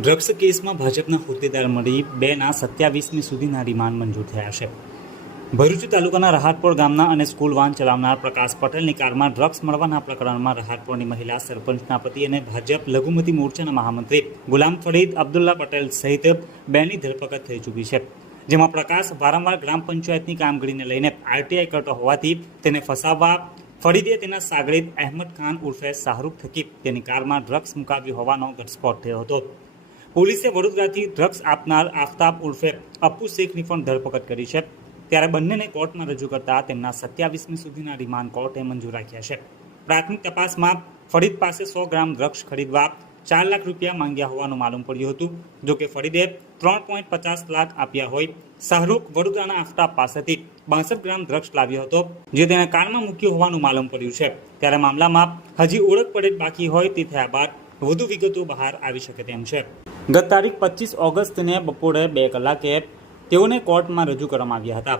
Drugs કેસમાં ભાજપના હોદ્દેદાર મળી બેના સત્યાવીસમી સુધીના રિમાન્ડ મંજૂર થયા છે. ભરૂચ તાલુકાના રાહતપોર ગામના અને સ્કૂલ વાન ચલાવનાર પ્રકાશ પટેલની કારમાં ડ્રગ્સ મળવાના પ્રકરણમાં રાહતપોરની મહિલા સરપંચના પતિ અને ભાજપ લઘુમતી મોરચાના મહામંત્રી ગુલામ ફરીદ અબ્દુલ્લા પટેલ સહિત બેની ધરપકડ થઈ ચૂકી છે. જેમાં પ્રકાશ વારંવાર ગ્રામ પંચાયતની કામગીરીને લઈને આરટીઆઈ કરતો હોવાથી તેને ફસાવવા ફરીદે તેના સાગરીત અહેમદ ખાન ઉર્ફે શાહરૂખ થકી તેની કારમાં ડ્રગ્સ મુકાવ્યું હોવાનો ઘટસ્ફોટ થયો હતો. પોલીસે વડોદરાથી ડ્રગ્સ આપનાર આફતાબ ઉર્ફે અપ્પુ શેખની પણ ધરપકડ કરી છે. ત્યારે બંનેને કોર્ટમાં રજૂ કરતા તેમના સત્યાવીસમી સુધીના રિમાન્ડ કોર્ટે મંજૂર રાખ્યા છે. પ્રાથમિક તપાસમાં ફરીદ પાસે સો ગ્રામ ડ્રગ્સ ખરીદવા ચાર લાખ રૂપિયા માંગ્યા હોવાનું માલુમ પડ્યું હતું. જોકે ફરીદે ત્રણ પોઈન્ટ પચાસ લાખ આપ્યા હોય. શાહરૂખ વડોદરાના આફતાબ પાસેથી બાસઠ ગ્રામ ડ્રગ્સ લાવ્યો હતો, જે તેને કારમાં મૂક્યું હોવાનું માલુમ પડ્યું છે. ત્યારે મામલામાં હજી ઓળખ પડે બાકી હોય તે થયા બાદ વધુ વિગતો બહાર આવી શકે તેમ છે. ગત તારીખ પચીસ ઓગસ્ટને બપોરે બે કલાકે તેઓને કોર્ટમાં રજૂ કરવામાં આવ્યા હતા.